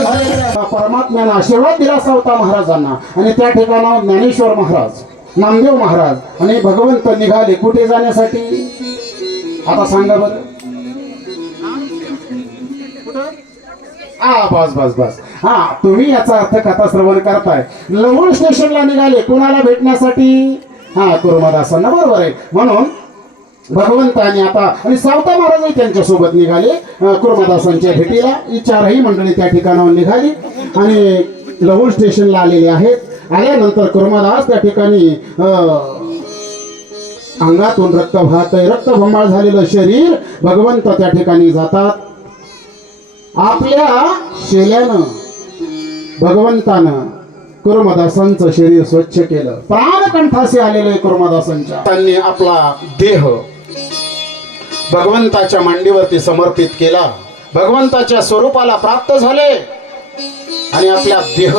झालेल्या परमात्म्याने आशीर्वाद दिला सावता महाराजांना आणि त्या ठिकाणावर ज्ञानेश्वर महाराज, नामदेव महाराज आणि भगवंत निघाले कुठे जाण्यासाठी? आता सांगा बरं. बस बस बस. तुम्ही याचा अर्थ कथा श्रवण करताय. लवण स्टेशनला निघाले कुणाला भेटण्यासाठी? कुर्मदासांना. बरोबर आहे. म्हणून भगवंताने आता आणि सावता महाराजही त्यांच्या सोबत निघाले कुर्मदासांच्या भेटीला. ही चारही मंडळी त्या ठिकाणावर निघाली आणि लवण स्टेशनला आलेले आहेत. आल्यानंतर कुर्मदास त्या ठिकाणी अंगातून रक्त वाहतंय, रक्तबंबाळ झालेलं शरीर भगवंत त्या ठिकाणी जातात. आपल्या शेल्यानं भगवंतानं कुर्मदासांचं शरीर स्वच्छ केलं. प्राणकंठासे आलेलं आहे कुर्मदासांच्या. त्यांनी आपला देह भगवंताच्या मांडीवरती समर्पित केला. भगवंताच्या स्वरूपाला प्राप्त झाले आणि आपला देह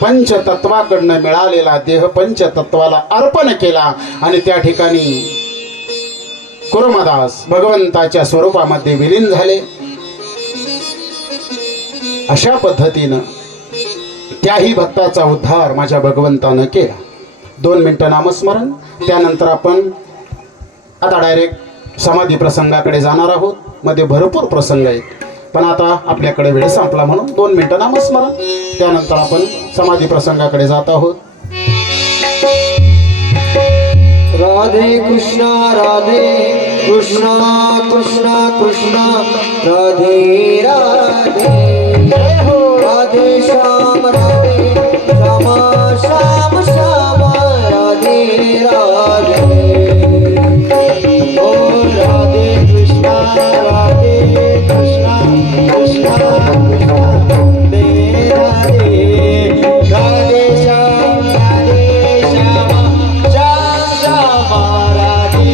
पंचतत्वाकडनं मिळालेला देह पंचतत्वाला अर्पण केला आणि त्या ठिकाणी कुर्मदास भगवंताच्या स्वरूपामध्ये विलीन झाले. अशा पद्धतीनं त्याही भक्ताचा उद्धार माझ्या भगवंतानं केला. 2 मिनिटं नामस्मरण. त्यानंतर आपण आता डायरेक्ट समाधी प्रसंगाकडे जाणार आहोत. मध्ये भरपूर प्रसंग आहेत पण आता आपल्याकडे वेळ संपला म्हणून 2 मिनिटं नामस्मरण. त्यानंतर आपण समाधी प्रसंगाकडे जात आहोत. राधे कृष्णा कृष्णा कृष्णा कृष्णा राधे राधे. राधे श्याम श्याम श्याम राधे राधे. ओ राधे कृष्णा कृष्णा कृष्णा कृष्णा राधे राधे. राधे श्याम श्याम श्याम राधे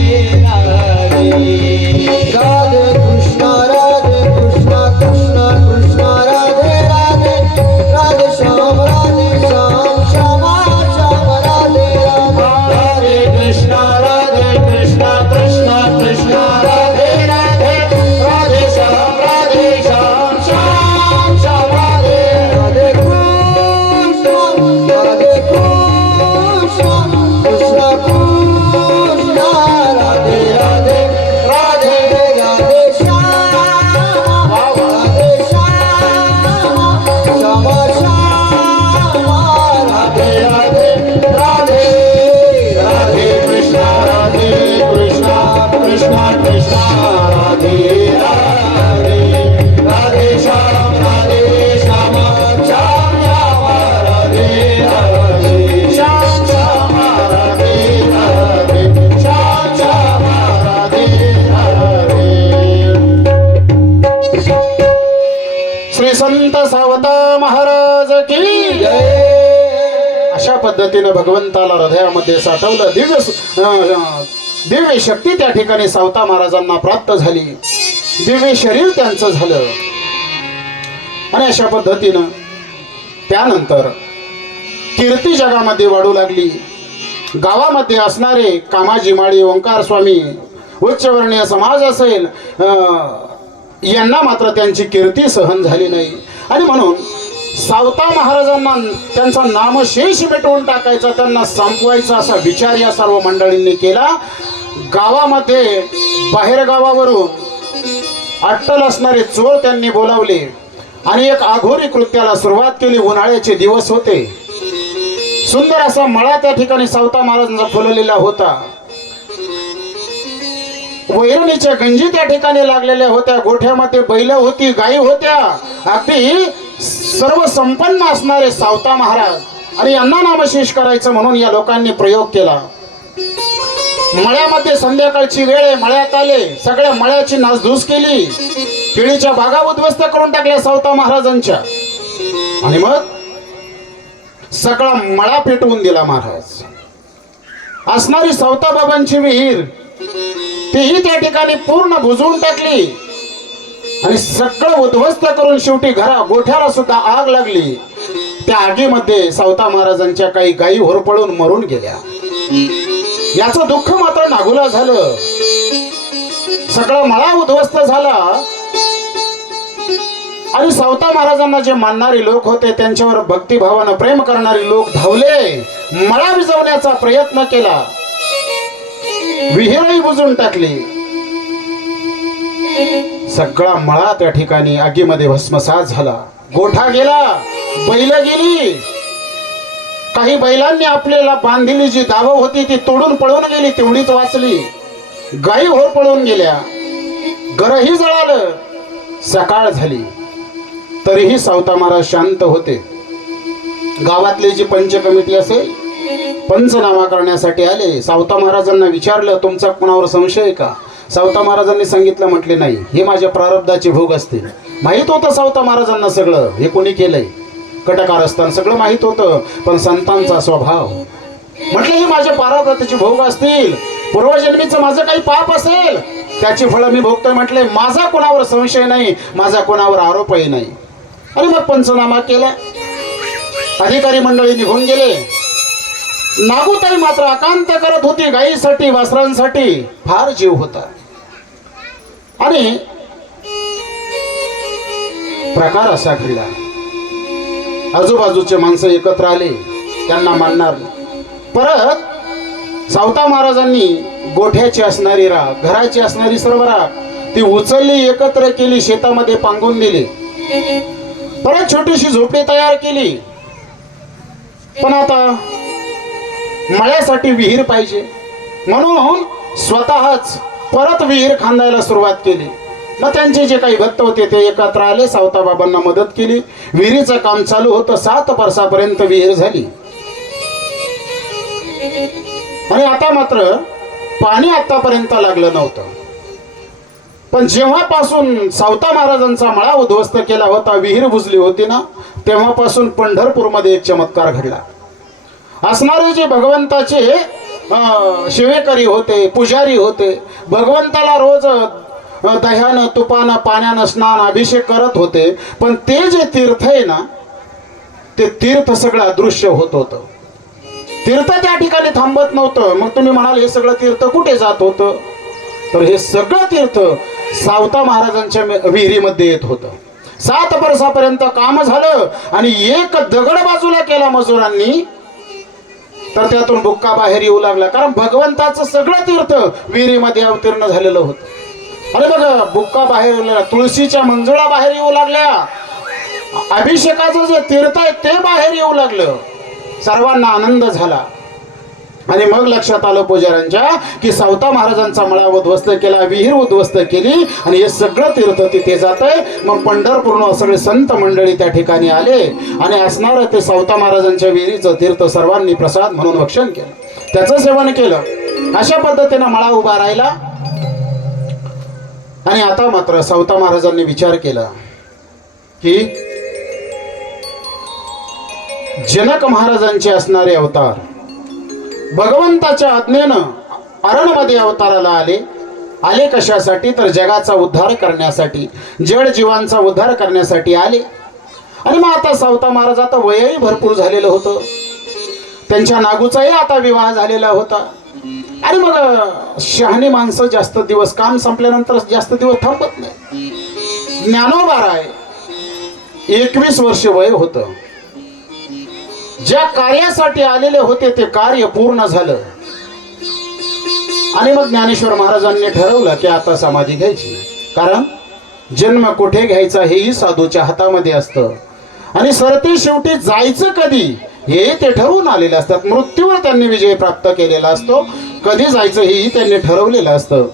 राधे. राधे कृष्णा कृष्णा कृष्णा राधे राधे. राधे श्याम श्याम श्याम राधे राधे. राधे कृष्णा कृष्णा कृष्णा राधे राधे. राधे श्याम श्याम श्याम राधे राधे. राधे कृष्ण कृष्ण कृष्ण राधे राधे. राधे राधे श्याम राधे श्याम श्याम श्याम राधे राधे. राधे राधे कृष्ण कृष्ण कृष्ण राधे राधे. राधे श्याम श्याम श्याम राधे राधे. श्याम श्याम राधे राधे. श्याम श्याम राधे राधे. श्री संत सावता महाराज की जय. अशा पद्धतीनं भगवंताला हृदयामध्ये साठवलं. दिव्य शक्ती त्या ठिकाणी सावता महाराजांना प्राप्त झाली. दिव्य शरीर त्यांचं झालं आणि अशा पद्धतीनं त्यानंतर कीर्ती जगामध्ये वाढू लागली. गावामध्ये असणारे कामाजी माळी, ओंकार स्वामी, उच्चवर्णीय समाज असेल यांना मात्र त्यांची कीर्ती सहन झाली नाही आणि म्हणून सावता महाराजांना त्यांचा नामशेष मिटवून टाकायचा, त्यांना संपवायचा असा विचार या सर्व मंडळींनी केला. गावामध्ये बाहेर गावावरून अट्टल असणारे चोर त्यांनी बोलावले आणि एक आघोरी कृत्याला सुरुवात केली. उन्हाळ्याचे दिवस होते. सुंदर असा मळा त्या ठिकाणी सावता महाराजांचा फुललेला होता. वैरणीच्या गंजी त्या ठिकाणी लागलेल्या होत्या. गोठ्यामध्ये बैल होती, गायी होत्या. अगदी सर्व संपन्न असणारे सावता महाराज आणि यांना नामशेष करायचं म्हणून या लोकांनी प्रयोग केला. मळ्यामध्ये संध्याकाळची वेळ आहे. मळ्यात आले. सगळ्या मळ्याची नासधूस केली. केळीच्या बागा उद्ध्वस्त करून टाकल्या सावता महाराजांच्या आणि मग सगळा मळा पेटवून दिला महाराज. असणारी सावता बाबांची विहीर तीही त्या ठिकाणी पूर्ण बुजवून टाकली आणि सगळं उद्ध्वस्त करून शेवटी गोठ्याला सुद्धा आग लागली. त्या आगीमध्ये सावता महाराजांच्या काही गायी होरपळून मरून गेल्या. याचं दुःख मात्र नागुला झालं. सगळा मळा उद्ध्वस्त झाला आणि सावता महाराजांना जे मानणारे लोक होते त्यांच्यावर भक्तिभावानं प्रेम करणारे लोक धावले, मळा विझवण्याचा प्रयत्न केला, विहीरही बुजून टाकली. सगळा मळा त्या ठिकाणी आगीमध्ये भस्मसात झाला. गोठा गेला, बैल गेली. काही बैलांनी आपल्याला बांधलेली जी दावं होती ती तोडून पळून गेली, तेवढीच वाचली. गायी होर पळून गेल्या, घरही जळालं. सकाळ झाली तरीही सावता महाराज शांत होते. गावातली जी पंच कमिटी असेल पंचनामा करण्यासाठी आले. सावता महाराजांना विचारलं, तुमचा कोणावर संशय आहे का? सावता महाराजांनी सांगितलं, म्हटले नाही, हे माझ्या प्रारब्धाचे भोग असतील. माहित होतं सावता महाराजांना सगळं, हे कोणी केलंय, कटकारस्थान सगळं माहित होतं. पण संतांचा स्वभाव, म्हटलं हे माझ्या प्रारब्धाचे भोग असतील, पूर्वजन्मीचं माझं काही पाप असेल त्याची फळं मी भोगतोय. म्हटले माझा कोणावर संशय नाही, माझा कोणावर आरोपही नाही. आणि मग पंचनामा केला. अधिकारी मंडळी निघून गेले. नागूताई मात्र आकांत करत होती. गायीसाठी वासरांसाठी फार जीव होता. आणि प्रकार असा घडला, आजूबाजूचे माणसं एकत्र आले, त्यांना मानणार. परत सावता महाराजांनी गोठ्याची असणारी राख, घराची असणारी सर्व राख ती उचलली, एकत्र केली, शेतामध्ये पांगून दिली. परत छोटीशी झोपडी तयार केली. पण आता मळ्यासाठी विहीर पाहिजे म्हणून स्वतःच परत विहीर खांदायला सुरुवात केली. मग त्यांचे जे काही भक्त होते ते एकत्र आले, सावताबाबांना मदत केली. विहिरीचं काम चालू होतं. 7 वर्षापर्यंत विहीर झाली. आणि आता मात्र पाणी आतापर्यंत लागलं नव्हतं. पण जेव्हापासून सावता महाराजांचा मळा उद्ध्वस्त केला होता, विहीर बुजली होती ना, तेव्हापासून पंढरपूरमध्ये एक चमत्कार घडला. असणारे जे भगवंताचे सेवेकरी होते, पुजारी होते, भगवंताला रोज दह्यानं, तुपानं, पाण्यानं स्नान, अभिषेक करत होते. पण ते जे तीर्थ आहे ना, ते तीर्थ सगळं अदृश्य होत होतं. तीर्थ त्या ठिकाणी थांबत नव्हतं. मग तुम्ही म्हणाल हे सगळं तीर्थ कुठे जात होतं? तर हे सगळं तीर्थ सावता महाराजांच्या विहिरीमध्ये येत होतं. 7 वर्षापर्यंत काम झालं आणि एक दगड बाजूला केला मजुरांनी, तर त्यातून बुक्का बाहेर येऊ लागला. कारण भगवंताचं सगळं तीर्थ विहिरीमध्ये अवतीर्ण झालेलं होतं. अरे बघा, बुक्का बाहेर येऊ लागला, तुळशीच्या मंजुळा बाहेर येऊ लागल्या, अभिषेकाचं जे तीर्थ आहे ते बाहेर येऊ लागलं. सर्वांना आनंद झाला. आणि मग लक्षात आलं पुजाऱ्यांच्या की सावता महाराजांचा मळा उद्ध्वस्त केला, विहीर उद्ध्वस्त केली आणि हे सगळं तीर्थ तिथे जात आहे. मग पंढरपूरनं सगळे संत मंडळी त्या ठिकाणी आले आणि असणारं ते सावता महाराजांच्या विहिरीचं तीर्थ सर्वांनी प्रसाद म्हणून भक्षण केलं, त्याचं सेवन केलं. अशा पद्धतीनं मळा उभा राहिला. आणि आता मात्र सावता महाराजांनी विचार केला की जनक महाराजांचे असणारे अवतार भगवंताच्या आज्ञेनं अरणमध्ये अवताराला आले कशासाठी? तर जगाचा उद्धार करण्यासाठी, जड जीवांचा उद्धार करण्यासाठी आले. आणि मग आता सावता महाराज, आता वयही भरपूर झालेलं होतं, त्यांच्या नागूचाही आता विवाह झालेला होता. आणि मग शहाणी माणसं जास्त दिवस, काम संपल्यानंतर जास्त दिवस थांबत नाही. ज्ञानोबाराय 21 वर्ष वय होतं. ज्या कार्यासाठी आलेले होते ते कार्य पूर्ण झालं. आणि मग ज्ञानेश्वर महाराजांनी ठरवलं की आता समाधी घ्यायची. कारण जन्म कुठे घ्यायचा हेही साधूच्या हातामध्ये असतं. आणि सरते शेवटी जायचं कधी हे ते ठरवून आलेले असतात. मृत्यूवर त्यांनी विजय प्राप्त केलेला असतो. कधी जायचं हेही त्यांनी ठरवलेलं असतं.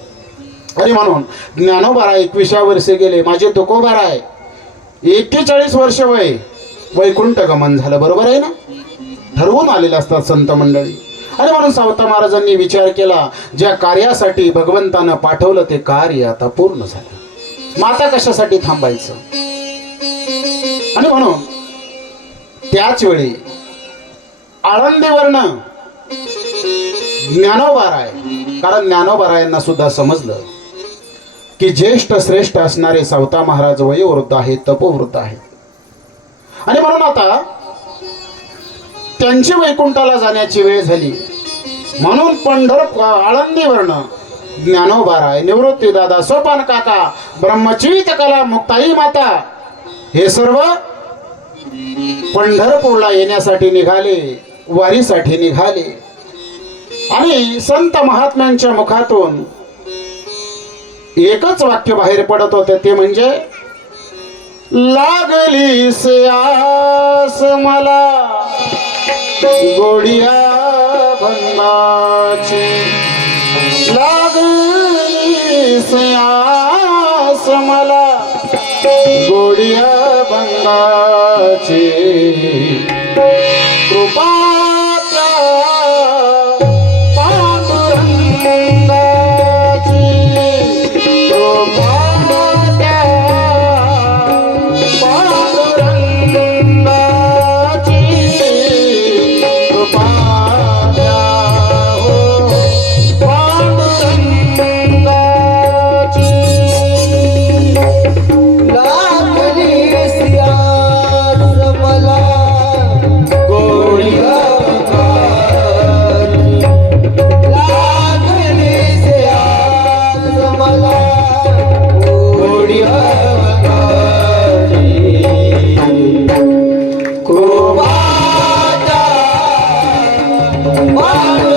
आणि म्हणून ज्ञानोबाराय 21व्या वर्षी गेले. माझे तुकोबाराय 41 वर्ष वय, वैकुंठ गमन झालं. बरोबर आहे ना? ठरवून आलेले असतात संत मंडळी. आणि म्हणून सावता महाराजांनी विचार केला, ज्या कार्यासाठी भगवंतानं पाठवलं ते कार्य आता पूर्ण झालं, मग आता कशासाठी थांबायचं? आणि म्हणून त्याच वेळी आळंदीवरनं ज्ञानोबाराय, कारण ज्ञानोबारायांना सुद्धा समजलं की ज्येष्ठ श्रेष्ठ असणारे सावता महाराज वयोवृद्ध आहेत, तपोवृद्ध आहेत. आणि म्हणून आता त्यांची वैकुंठाला जाण्याची वेळ झाली. म्हणून आळंदीवरनं ज्ञानोबाराय, निवृत्ती दादा, सोपान काका, ब्रह्मचरित कला, मुक्ताई माता हे सर्व पंढरपूरला येण्यासाठी निघाले, वारीसाठी निघाले. आणि संत महात्म्यांच्या मुखातून एकच वाक्य बाहेर पडत होते, ते म्हणजे लागली से आस मला गोडिया भंगाची, लागली से आस मला गोडिया भंगाची, कृपा त्या पांडुरंगाची, कृपा त्या पांडुरंगाची, कृपा त्या हो पांडुरंगाची. लागली सियास मला गोडिया भंगाची, लागली सियास मला गोडिया भंगाची, कृपा त्या पांडुरंगाची,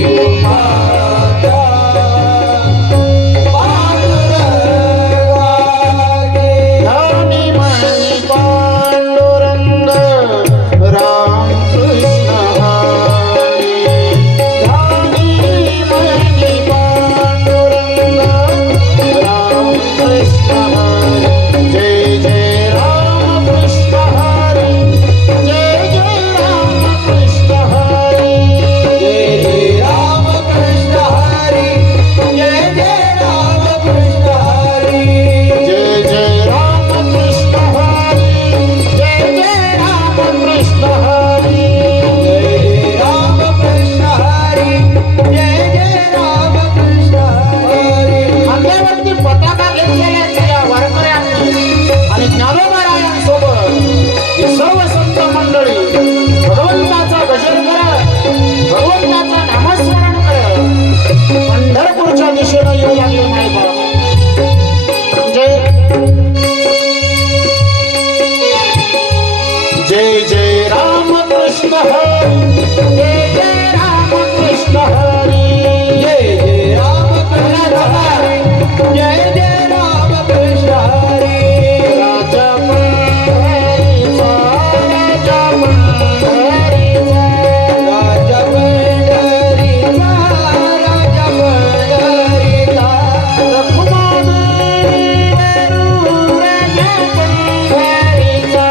कृपा त्या ध्यानी मनी पांडुरंग राम कृष्ण हरी, ध्यानी मनी पांडुरंग राम कृष्ण हरी, जय जय राम कृष्ण हरी, जय जय राम कृष्ण हरी, जय जय राम कृष्ण हरी, जय जय राम कृष्ण हरी, जय जय राम कृष्ण हरी, जय जय राम कृष्ण हरी. जय राम कृष्ण हरी, जय जय राम कृष्ण हरी. खांद्यावरती पताका घेतलेल्या त्या वारकऱ्यांनी आणि ज्ञानोबारायांसोबत ही सर्व संत मंडळी भगवंताचा गजर करत, भगवंताचा नामस्मरण करत पंढरपूरच्या दिशेनं येऊ लागले. माय बाप जय जय जय राम कृष्ण हरी, जय जय राम कृष्ण हरी, जय जय राम कृष्ण हरी, जय जय राम कृष्ण हरी. राजा पंढरीचा, राजा पंढरीचा, राजा पंढरीचा, राजा पंढरीचा, रखुमादेवी वरू राजा पंढरीचा,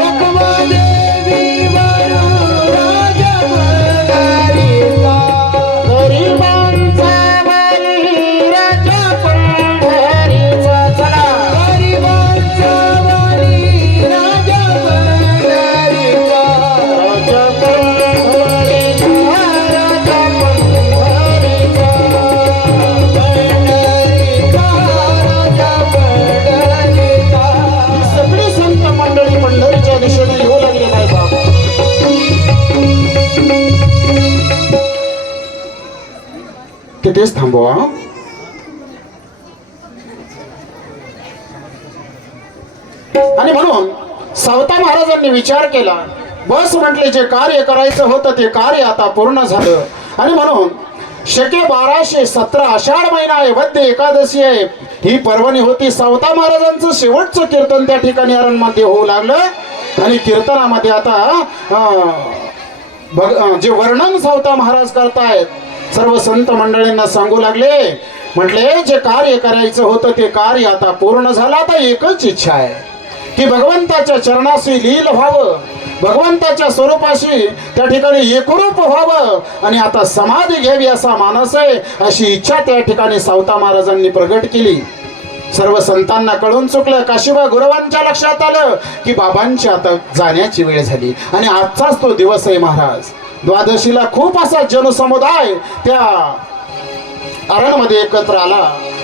रखुमादेवी वरू राजा पंढरीचा, गरिबांचा बली राजा पंढरीचा. चला गरिबांचा वाली राजा पंढरीचा, राजा पंढरीचा, राजा पंढरीचा. पंढरीचा, राजा पंढरीचा. सगळी संत मंडळी पंढरीच्या दिशेने येऊ लागले. माय बाप तिथेच थांबवा. आणि म्हणून सावता महाराजांनी विचार केला, बस म्हटले जे कार्य करायचं होतं ते कार्य आता पूर्ण झालं. आणि म्हणून शके 1217 आषाढ महिना आहे, वद्य एकादशी आहे. ही पर्वणी होती. सावता महाराजांचं शेवटचं कीर्तन त्या ठिकाणी अरणमध्ये होऊ लागलं. आणि कीर्तनामध्ये आता जे वर्णन सावता महाराज करतायत सर्व संत मंडळींना सांगू लागले. म्हटले जे कार्य करायचं होतं ते कार्य आता पूर्ण झालं. आता एकच इच्छा आहे की भगवंताच्या चरणाशी लील व्हावं, भगवंताच्या स्वरूपाशी त्या ठिकाणी एकरूप व्हावं आणि आता समाधी घ्यावी असा मानस आहे. अशी इच्छा त्या ठिकाणी सावता महाराजांनी प्रगट केली. सर्व संतांना कळून चुकलं. काशीबा गुरुवांच्या लक्षात आलं की बाबांची आता जाण्याची वेळ झाली. आणि आजचाच तो दिवस आहे महाराज. द्वादशीला खूप असा जनसमुदाय त्या अरणमध्ये एकत्र आला.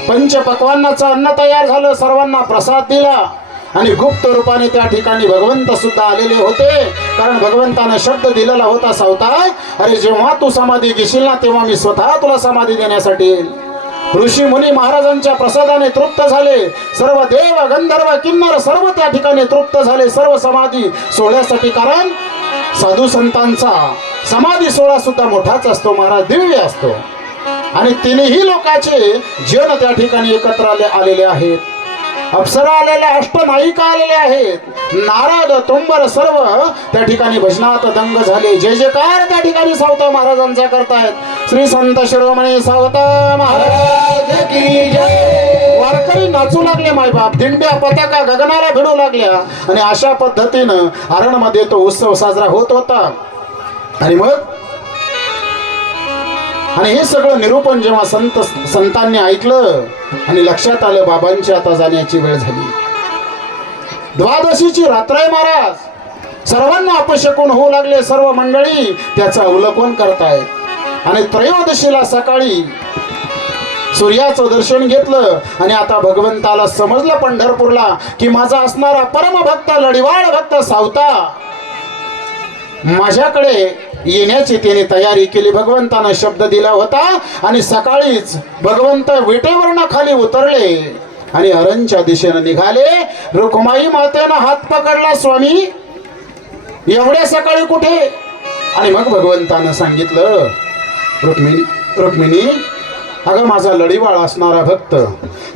पंचपक्वान्नाचं अन्न तयार झालं, सर्वांना प्रसाद दिला. आणि गुप्त रूपाने त्या ठिकाणी भगवंत सुद्धा आलेले होते. कारण भगवंतानं शब्द दिलेला होता, सावतार अरे जेव्हा तू समाधी घेशील ना तेव्हा मी स्वतः तुला समाधी देण्यासाठी येईल. ऋषी मुनी महाराजांच्या प्रसादाने तृप्त झाले. सर्व देव गंधर्व किन्नर सर्व त्या ठिकाणी तृप्त झाले, सर्व समाधी सोहळ्यासाठी. कारण साधू संतांचा समाधी सोहळा सुद्धा मोठाच असतो महाराज, दिव्य असतो. आणि तिन्ही लोकांचे जन त्या ठिकाणी एकत्र आलेले आहेत. अप्सरा आलेल्या, अष्टनायिका आलेले आहेत. नारद तुंबर सर्व त्या ठिकाणी भजनात दंग झाले. जय जयकार त्या ठिकाणी सावता महाराजांचा करतायत. श्री संत शिरोमणी सावता महाराज की जय. वारकरी नाचू लागले मायबाप, दिंड्या पताका गगनाला भिडू लागल्या. आणि अशा पद्धतीनं आरणमध्ये तो उत्सव साजरा होत होता. आणि हे सगळं निरूपण जेव्हा संतांनी ऐकलं आणि लक्षात आलं बाबांची आता जाण्याची वेळ झाली. द्वादशीची रात्र आहे महाराज. सर्वांना अपशकुन होऊ लागले. सर्व मंडळी त्याचं अवलोकन करतायत. आणि त्रयोदशीला सकाळी सूर्याचं दर्शन घेतलं. आणि आता भगवंताला समजलं पंढरपूरला की माझा असणारा परमभक्त लढिवाळ भक्त सावता माझ्याकडे येण्याची त्याने तयारी केली. भगवंतानं शब्द दिला होता. आणि सकाळीच भगवंत विटेवरनं खाली उतरले आणि अरणच्या दिशेनं निघाले. रुक्माई मातेनं हात पकडला, स्वामी एवढ्या सकाळी कुठे? आणि मग भगवंतानं सांगितलं, रुक्मिणी अगं माझा लढीवाळ असणारा भक्त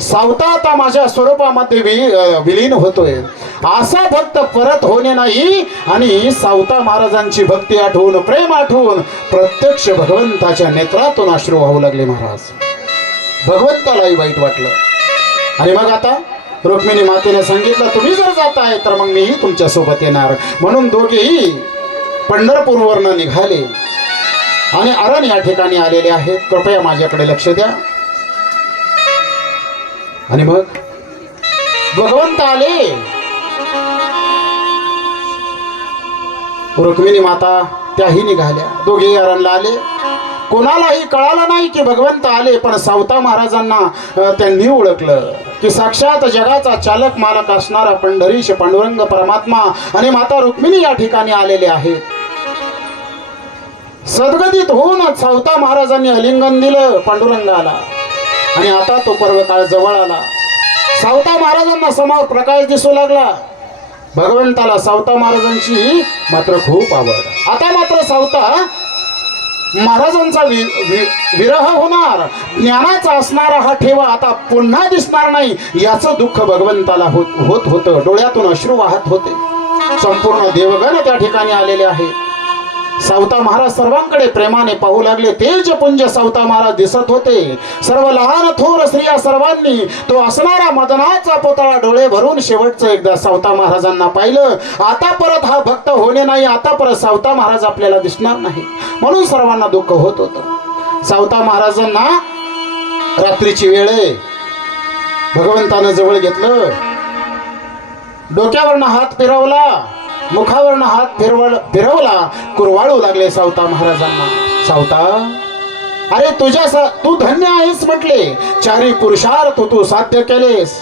सावता आता माझ्या स्वरूपामध्ये विलीन होतोय. असा भक्त परत होणे नाही. आणि सावता महाराजांची भक्ती आठवून, प्रेम आठवून प्रत्यक्ष भगवंताच्या नेत्रातून अश्रू वाहू लागले महाराज. भगवंतालाही वाईट वाटलं. आणि मग आता रुक्मिणी मातेने सांगितलं, तुम्ही जर जाताय तर मग मीही तुमच्या सोबत येणार. म्हणून दोघेही पंढरपूरवरनं निघाले आणि अरण या ठिकाणी आलेले आहेत. कृपया माझ्याकडे लक्ष द्या. आणि मग भगवंत आले. रुक्मिणी माता त्याही निघाल्या. दोघेही अरणला आले. कोणालाही कळालं नाही की भगवंत आले. पण सावता महाराजांना त्यांनी ओळखलं की साक्षात जगाचा चालक मालक असणारा पंढरीश पांडुरंग परमात्मा आणि माता रुक्मिणी या ठिकाणी आलेले आहेत. सद्गदित होऊन सावता महाराजांनी आलिंगन दिलं पांडुरंगाला. आणि आता तो पर्वकाळ जवळ आला. सावता महाराजांना समोर प्रकाश दिसू लागला. भगवंताला सावता महाराजांची मात्र खूप आवड. आता मात्र सावता महाराजांचा विरह होणार, ज्ञानाचा असणारा हा ठेवा आता पुन्हा दिसणार नाही, याचं दुःख भगवंताला होत होतं. डोळ्यातून अश्रू वाहत होते. संपूर्ण देवगण त्या ठिकाणी आलेले आहे. सावता महाराज सर्वांकडे प्रेमाने पाहू लागले. तेजपुंज सावता महाराज दिसत होते. सर्व लहान थोर स्त्रिया सर्वांनी तो असणारा मदनाचा पुतळा डोळे भरून शेवटचं एकदा सावता महाराजांना पाहिलं. आता परत हा भक्त होणे नाही, आता परत सावता महाराज आपल्याला दिसणार नाही, म्हणून सर्वांना दुःख होत होतं. सावता महाराजांना रात्रीची वेळ आहे. भगवंतानं जवळ घेतलं. डोक्यावरनं हात फिरवला, मुखावरनं हात फिरवला. कुरवाळू लागले सावता महाराजांना. सावता अरे तू धन्य आहेस म्हटले. चारी पुरुषार्थ तू साध्य केलेस.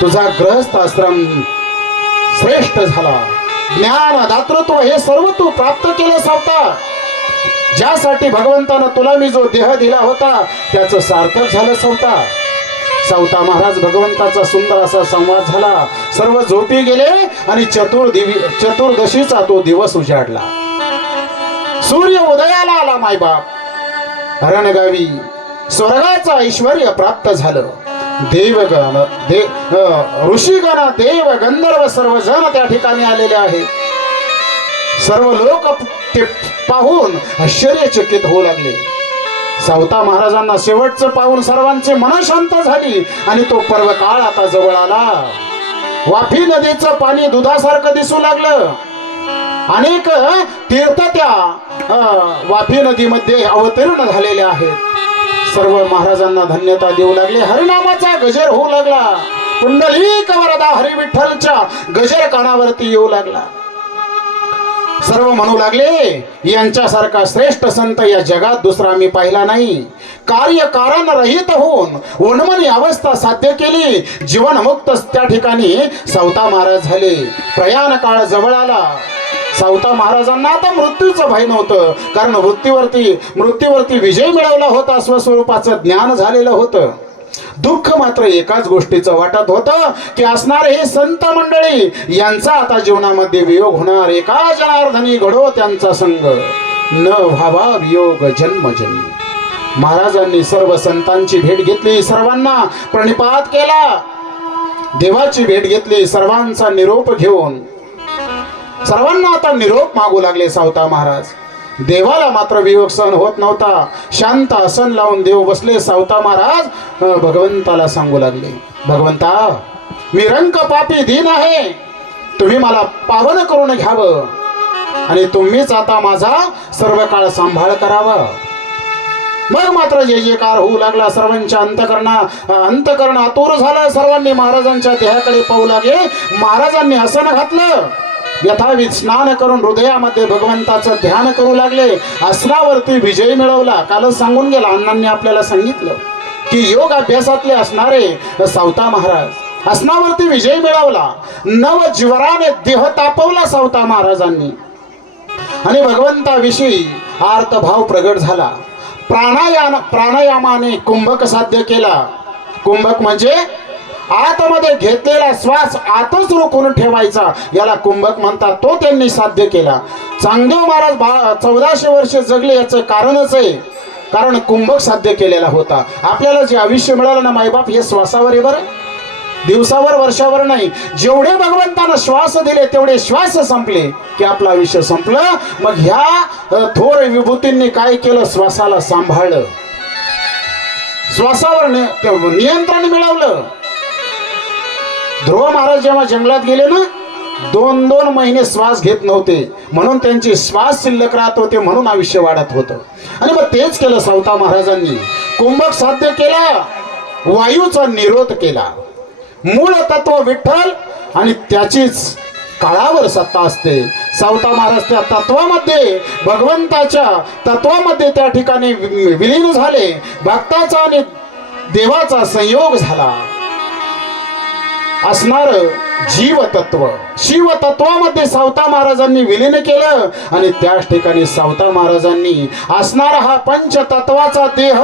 तुझा गृहस्थ आश्रम श्रेष्ठ झाला. ज्ञान दातृत्व हे सर्व तू प्राप्त केले सावता. ज्यासाठी भगवंतानं तुला मी जो देह दिला होता त्याचं सार्थक झालं सावता. सावता महाराज भगवंताचा सुंदर असा संवाद झाला. सर्व झोपी गेले आणि चतुर्दशीचा तो दिवस उजाडला. सूर्य उदयाला आला. मायबाप रणगावी स्वर्गाचं ऐश्वर्य प्राप्त झालं. देवगण ऋषीगण देव गंधर्व सर्वजण त्या ठिकाणी आलेले आहेत. सर्व लोक ते पाहून आश्चर्यचकित होऊ लागले. सावता महाराजांना शेवटचं पाहून सर्वांची मन शांत झाली. आणि तो पर्वकाळ आता जवळ आला. वाफी नदीचं पाणी दुधासारखं दिसू लागलं. अनेक तीर्थ त्या वाफी नदीमध्ये अवतीर्ण झालेले आहेत. सर्व महाराजांना धन्यता देऊ लागले. हरिनामाचा गजर होऊ लागला. पुंडलिक वरदा हरी विठ्ठलच्या गजर कानावरती येऊ लागला. सर्व म्हणू लागले, यांच्यासारखा श्रेष्ठ संत या जगात दुसरा मी पाहिला नाही. कार्य कारण रहित होऊन उन्मनी अवस्था साध्य केली. जीवनमुक्त त्या ठिकाणी सावता महाराज झाले. प्रयाण काळ जवळ आला. सावता महाराजांना आता मृत्यूचं भय नव्हतं, कारण मृत्यूवरती विजय मिळवला होता. स्वस्वरूपाचं ज्ञान झालेलं होतं. दुःख मात्र एकाच गोष्टीचं वाटत होतं की असणारे हे संत मंडळी यांचा आता जीवनामध्ये वियोग होणार. एका जनार्दनी घडो त्यांचा संग, न व्हावा वियोग जन्मजन्मी. महाराजांनी सर्व संतांची भेट घेतली, सर्वांना प्रणिपात केला. देवाची भेट घेतली, सर्वांचा निरोप घेऊन सर्वांना आता निरोप मागू लागले सावता महाराज. देवाला मात्र वियोग सहन होत नव्हता. शांत आसन लावून देव बसले. सावता महाराज भगवंताला सांगू लागले, भगवंता, मी रंक पापी दीन आहे. तुम्ही मला पावन करून घ्यावं आणि तुम्हीच आता माझा सर्व काळ सांभाळ करावा. मग मात्र जय जयकार होऊ लागला. सर्वांच्या अंतकरण आतुर झालं. सर्वांनी महाराजांच्या देहाकडे पाहू लागले. महाराजांनी आसन घातलं. यथाविध स्नान करून हृदयामध्ये भगवंताचं ध्यान करू लागले. आसनावरती विजय मिळवला. कालच सांगून गेला, अण्णांनी आपल्याला सांगितलं की योग अभ्यासातले असणारे सावता महाराज आसनावरती विजय मिळवला. नव जीवराने देह तापवला सावता महाराजांनी आणि भगवंताविषयी आर्तभाव प्रगट झाला. प्राणायामाने कुंभक साध्य केला. कुंभक म्हणजे आतमध्ये घेतलेला श्वास आतच रोखून ठेवायचा, याला कुंभक म्हणतात. तो त्यांनी साध्य केला. चांगदेव महाराज 1400 वर्ष जगले. याचं कारणच आहे, कारण कुंभक साध्य केलेला होता. आपल्याला जे आयुष्य मिळालं ना मायबाप, हे श्वासावर आहे बरं, दिवसावर वर्षावर नाही. जेवढे भगवंतानं श्वास दिले तेवढे श्वास संपले की आपलं आयुष्य संपलं. मग ह्या थोर विभूतींनी काय केलं, श्वासाला सांभाळलं, श्वासावर नियंत्रण मिळवलं. ध्रुव महाराज जेव्हा जंगलात गेले ना, 2-2 महिने श्वास घेत नव्हते, म्हणून त्यांची श्वास शिल्लक राहत होते, म्हणून आयुष्य वाढत होतं. आणि मग तेच केलं सावता महाराजांनी. कुंभक साध्य केला, वायूचा निरोध केला. मूळ तत्व विठ्ठल आणि त्याचीच काळावर सत्ता असते. सावता महाराज त्या तत्वामध्ये, भगवंताच्या तत्वामध्ये त्या ठिकाणी विलीन झाले. भक्ताचा आणि देवाचा संयोग झाला. असणार जीव तत्व शिव तत्वामध्ये सावता महाराजांनी विलीन केलं आणि त्याच ठिकाणी सावता महाराजांनी असणारा हा पंचतत्वाचा देह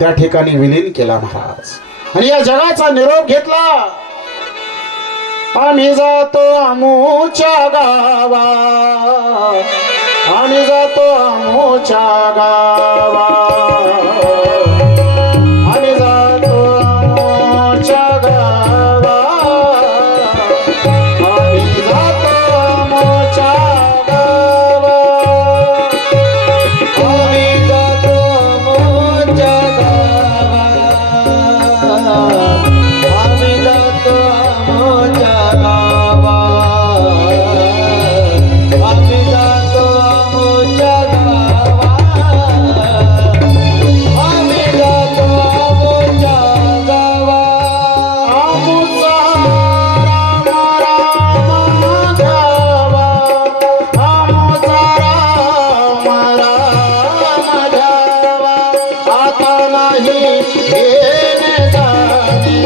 त्या ठिकाणी विलीन केला महाराज. आणि या जगाचा निरोप घेतला. आम्ही जातो आमूच्या गावा, आम्ही जातो आमूच्या गावा, आम्ही जातो आमूच्या गावा, आम्ही जातो आमूच्या गावा, आम्ही जातो आमोच्या गावा, आम्ही जातो आमोच्या गावा, आम्ही जातो आमोच्या गावा, आम्ही जातो आमोच्या गावा. आमूचा राम राम घ्यावा, आमूचा राम राम घ्यावा, आता नाही येणे जाणे,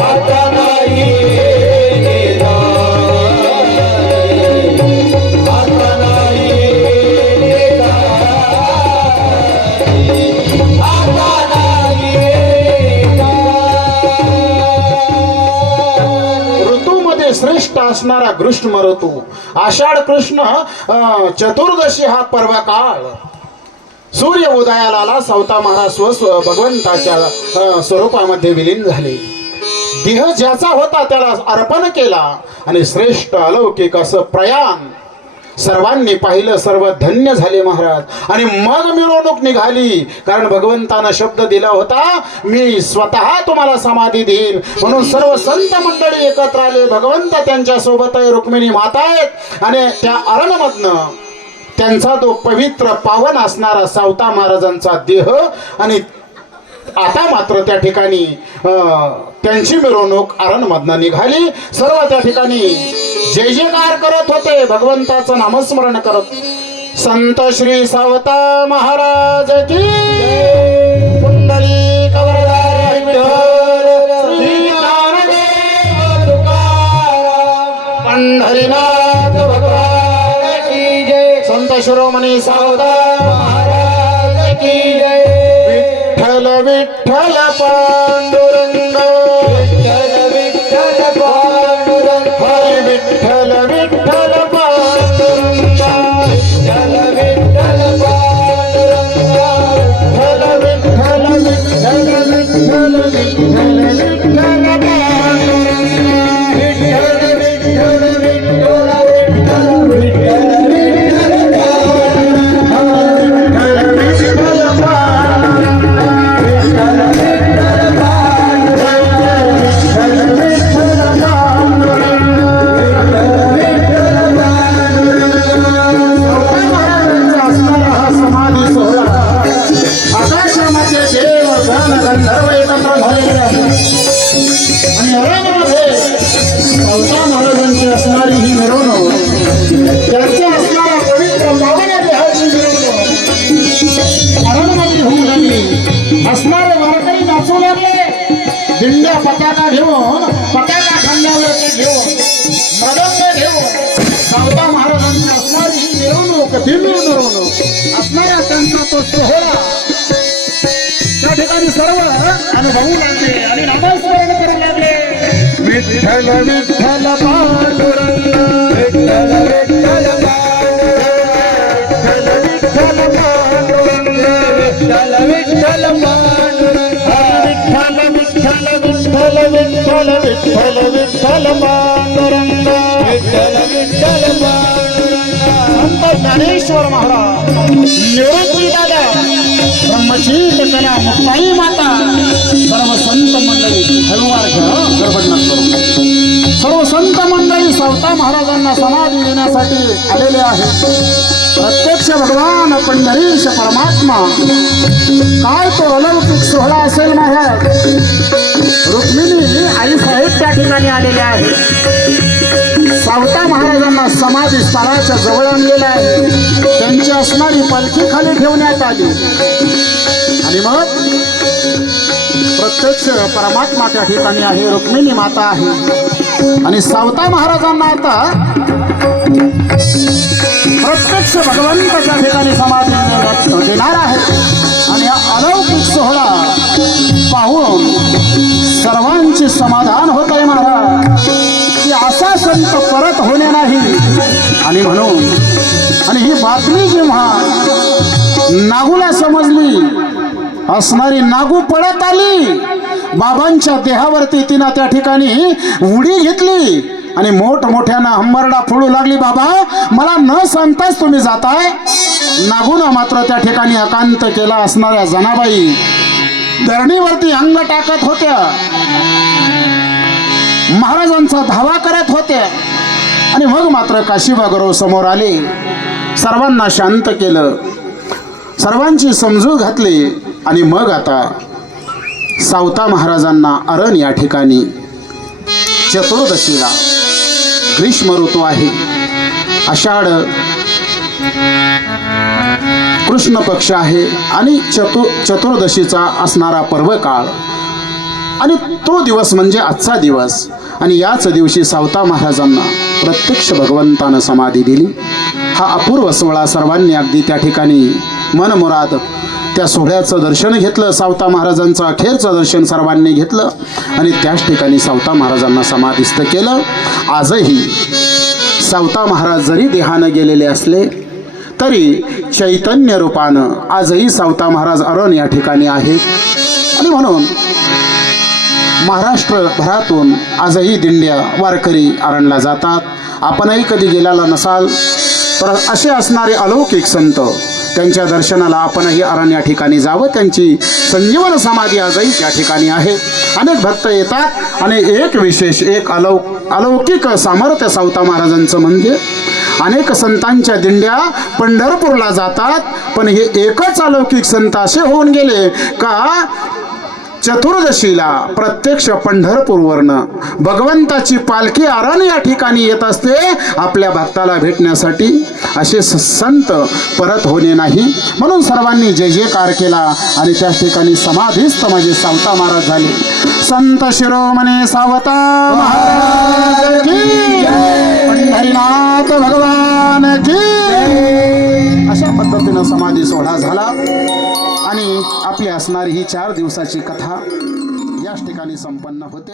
आता नाही येणे जाणे, आता नाही येणे जाणे, आता नाही येणे जाणे. ऋतूमध्ये श्रेष्ठ असणारा ग्रीष्म ऋतू, आषाढ कृष्ण चतुर्दशी हा पर्व काळ. सूर्य उदयाला आला. सावता महाराज भगवंताच्या स्वरूपामध्ये विलीन झाले. देह ज्याचा होता त्याला अर्पण केला आणि श्रेष्ठ अलौकिक असं प्रयाण सर्वांनी पाहिलं. सर्व धन्य झाले महाराज. आणि मग मिरवणूक निघाली, कारण भगवंतानं शब्द दिला होता, मी स्वतः तुम्हाला समाधी देईल. म्हणून सर्व संत मंडळी एकत्र आले. भगवंत त्यांच्या सोबत आहे, रुक्मिणी माता आहेत. आणि त्या अरणमधनं त्यांचा तो पवित्र पावन असणारा सावता महाराजांचा देह आणि आता मात्र त्या ठिकाणी त्यांची मिरवणूक अरणमधनं निघाली. सर्व त्या ठिकाणी जय जयकार करत होते, भगवंताचं नामस्मरण करत. संत श्री सावता महाराज की पुंडलिक वरदाय विठ्ठल, श्री ज्ञानदेव तुकाराम, पंढरीनाथ भगवान की जय. संत शिरोमणी सावता महाराज की जय. विठ्ठल विठ्ठल पांडुरंग, विठ्ठल विठ्ठल पांडुरंग, हरी विठ्ठल विठ्ठल पांडुरंग, विठ्ठल विठ्ठल पांडुरंग, विठ्ठल विठ्ठल विठ्ठल विठ्ठल विठ्ठल विठ्ठल पांडुरंग, विठ्ठल विठ्ठल विठ्ठल विठ्ठल विठ्ठल आकाशामध्ये देव गण गंधर्व एकत्र झालेले आहेत. आणि अरण्यामध्ये सावता महाराजांची असणारी ही मिरवणूक, त्यांचा असणारा पवित्र मावळ्या देहाची मिरवणूक अरण्यामध्ये होऊ लागली. असणारे वारकरी नाचू लागले. दिंड्या पताका घेऊन, पताका खांद्यावरती घेऊन, मृदंग घेऊन सावता महाराजांची असणारी ही मिरवणूक, दिव्य मिरवणूक असणारा त्यांचा तो सोहळा त्या ठिकाणी सर्व अनुभवू लागले आणि नामस्मरण करू लागले. विठ्ठल विठ्ठल पांडुरंग, विठ्ठल विठ्ठल विठ्ठल पांडुरंग, विठ्ठल विठ्ठल पांडुरंग, विठ्ठल विठ्ठल विठ्ठल विठ्ठल विठ्ठल विठ्ठल पांडुरंग, विठ्ठल विठ्ठल पांडुरंग, संत ज्ञानेश्वर महाराज, निवृत्ती दादा, ब्रह्मचीत कला मुक्ताई माता, सर्व संत मंडळी हळूवार घ्या, गडबड नका करू. सर्व संत मंडळी सावता महाराजांना समाधी देण्यासाठी आलेले आहेत. प्रत्यक्ष भगवान पंढरीश परमात्मा, काय तो अलौकिक सोहळा असेल महाराज. रुक्मिणी आई साहेब त्या ठिकाणी आलेले आहेत. सावता महाराजांना समाधी स्थळाच्या जवळ आणलेलं आहे. त्यांची असणारी पालखी खाली ठेवण्यात आली आणि मग प्रत्यक्ष परमात्मा त्या ठिकाणी आहे, रुक्मिणी माता आहे. आणि सावता महाराजांना आता प्रत्यक्ष भगवंत त्या ठिकाणी समाधी देणार आहे. आणि हा अलौकिक सोहळा पाहून सर्वांचे समाधान होत आहे महाराज, की असा संत परत होणे नाही. आणि म्हणून आणि ही बातमी जेव्हा नागूला समजली, असणारी नागू पळत आली. बाबांच्या देहावरती तिनं त्या ठिकाणी उडी घेतली आणि मोठमोठ्यानं हंबरडा फोडू लागली. बाबा, मला न सांगताच तुम्ही जाताय. नागूनं मात्र त्या ठिकाणी एकांत केला. असणाऱ्या जनाबाई धरणीवरती अंग टाकत होत्या, महाराजांचा धावा करत होत्या. आणि मग मात्र काशीबागराव समोर आले, सर्वांना शांत केलं, सर्वांची समजूत घातली. आणि मग आता सावता महाराजांना अरण या ठिकाणी चतुर्दशीला, ग्रीष्म ऋतू आहे, आषाढ कृष्ण पक्ष आहे आणि चतुर्दशीचा असणारा पर्व काळ आणि तो दिवस म्हणजे आजचा दिवस. आणि याच दिवशी सावता महाराजांना प्रत्यक्ष भगवंतानं समाधी दिली. हा अपूर्व सोहळा सर्वांनी अगदी त्या ठिकाणी मनमुराद त्या सोहळ्याचं दर्शन घेतलं. सावता महाराजांचं अखेरचं दर्शन सर्वांनी घेतलं आणि त्याच ठिकाणी सावता महाराजांना समाधिस्थ केलं. आजही सावता महाराज जरी देहानं गेलेले असले तरी चैतन्य रूपानं आजही सावता महाराज अरण या ठिकाणी आहेत. आणि म्हणून महाराष्ट्रभरातून आजही दिंड्या वारकरी अरणला जातात. आपणही कधी गेलेला नसाल तर असे असणारे अलौकिक संत, त्यांच्या दर्शनाला आपणही अरण या ठिकाणी जावं. त्यांची संजीवन समाधी आजही त्या ठिकाणी आहे. अनेक भक्त येतात आणि एक विशेष, एक अलौकिक सामर्थ्य सावता महाराजांचं म्हणजे अनेक संतांच्या दिंड्या पंढरपूरला जातात, पण हे एकच अलौकिक संत असे होऊन गेले का चतुर्दशीला प्रत्यक्ष पंढरपूरवरनं भगवंताची पालखी आराने या ठिकाणी येत असते आपल्या भक्ताला भेटण्यासाठी. असे संत परत होणे नाही म्हणून सर्वांनी जय जयकार केला आणि त्याच ठिकाणी समाधीस्थ माझे सावता महाराज झाले. संत शिरोमणी सावता महाराज की जय. पंढरीनाथ भगवान की जय. अशा पद्धतीनं समाधी सोहळा झाला आणि आपली असणारी ही 4 दिवसाची कथा याच ठिकाणी संपन्न होते.